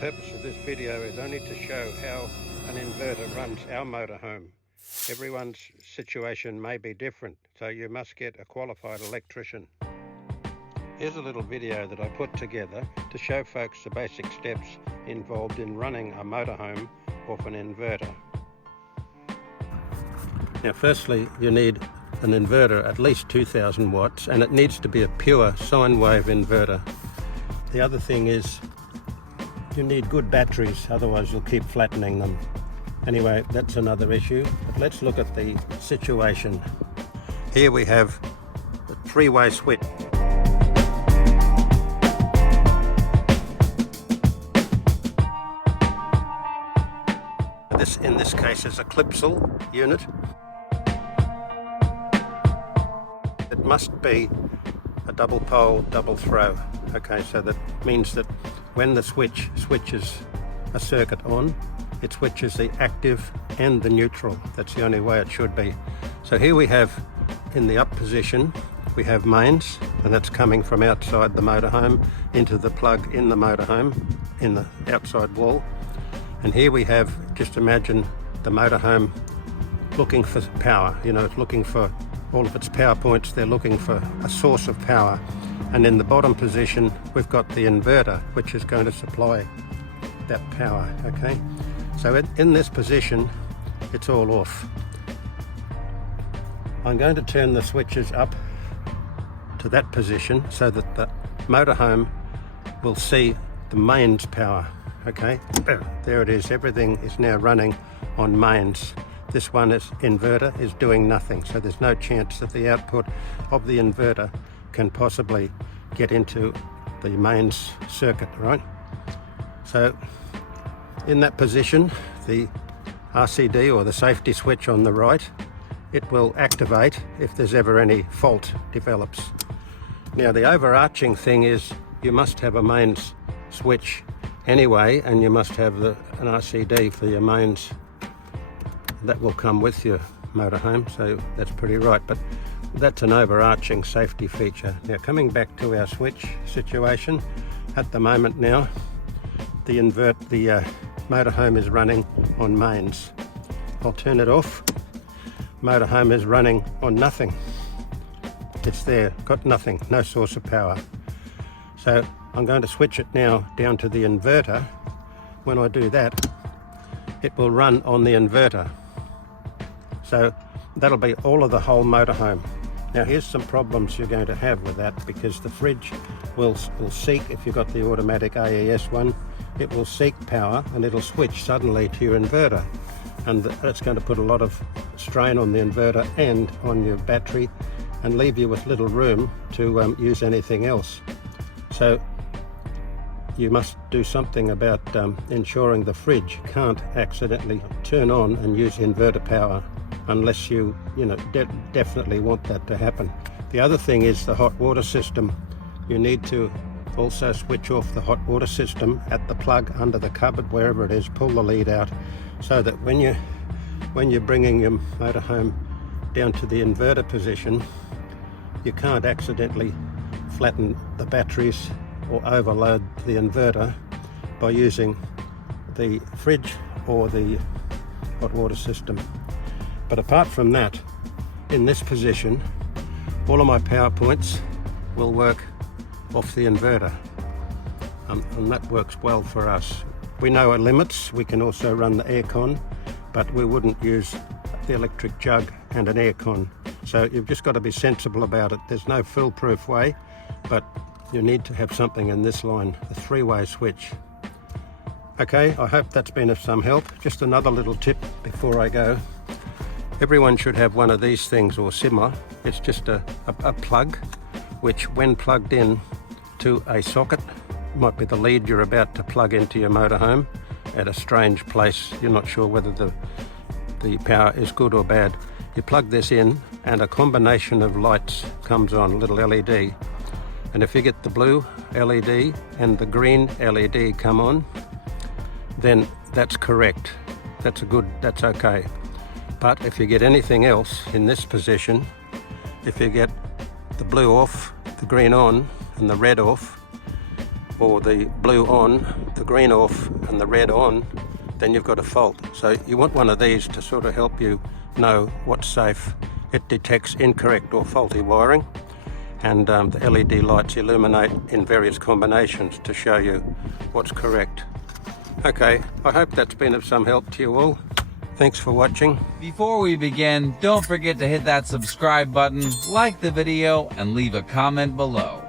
purpose of this video is only to show how an inverter runs our motorhome. Everyone's situation may be different, so you must get a qualified electrician. Here's a little video that I put together to show folks the basic steps involved in running a motorhome off an inverter. Now firstly, you need an inverter at least 2000 watts, and it needs to be a pure sine wave inverter. The other thing is you need good batteries, otherwise you'll keep flattening them. Anyway, that's another issue, but let's look at the situation. Here we have a three-way switch. This, in this case, is a clipsal unit. It must be a double pole, double throw. Okay, so that means that when the switch switches a circuit on, it switches the active and the neutral. That's the only way it should be. So here we have, in the up position, we have mains, and that's coming from outside the motorhome into the plug in the motorhome, in the outside wall. And here we have, just imagine the motorhome looking for power. You know, it's looking for all of its power points. They're looking for a source of power. And in the bottom position, we've got the inverter, which is going to supply that power, okay? So in this position, it's all off. I'm going to turn the switches up to that position so that the motorhome will see the mains power, okay? There it is, everything is now running on mains. This one is inverter is doing nothing, so there's no chance that the output of the inverter can possibly get into the mains circuit, right? So in that position, the RCD, or the safety switch on the right, it will activate if there's ever any fault develops. Now the overarching thing is you must have a mains switch anyway, and you must have an RCD for your mains. That will come with your motorhome, so that's pretty right, but that's an overarching safety feature. Now coming back to our switch situation, at the moment now the motorhome is running on mains. I'll turn it off. Motorhome is running on nothing. It's there, got nothing, no source of power. So I'm going to switch it now down to the inverter. When I do that, it will run on the inverter. So that'll be all of the whole motorhome. Now here's some problems you're going to have with that, because the fridge will seek, if you've got the automatic AES one, it will seek power and it'll switch suddenly to your inverter. And that's going to put a lot of strain on the inverter and on your battery and leave you with little room to use anything else. So you must do something about ensuring the fridge can't accidentally turn on and use inverter power, unless you definitely want that to happen. The other thing is the hot water system. You need to also switch off the hot water system at the plug under the cupboard, wherever it is. Pull the lead out so that when you're bringing your motorhome down to the inverter position, you can't accidentally flatten the batteries or overload the inverter by using the fridge or the hot water system. But apart from that, in this position, all of my power points will work off the inverter, and that works well for us. We know our limits. We can also run the aircon, but we wouldn't use the electric jug and an aircon. So you've just got to be sensible about it. There's no foolproof way, but you need to have something in this line, the three-way switch. Okay, I hope that's been of some help. Just another little tip before I go. Everyone should have one of these things or similar. It's just a plug, which when plugged in to a socket, might be the lead you're about to plug into your motorhome at a strange place, you're not sure whether the power is good or bad. You plug this in and a combination of lights comes on, a little LED. And if you get the blue LED and the green LED come on, then that's correct. That's okay. But if you get anything else in this position, if you get the blue off, the green on, and the red off, or the blue on, the green off and the red on, then you've got a fault. So you want one of these to sort of help you know what's safe. It detects incorrect or faulty wiring, and the LED lights illuminate in various combinations to show you what's correct. Okay, I hope that's been of some help to you all. Thanks for watching. Before we begin, don't forget to hit that subscribe button, like the video, and leave a comment below.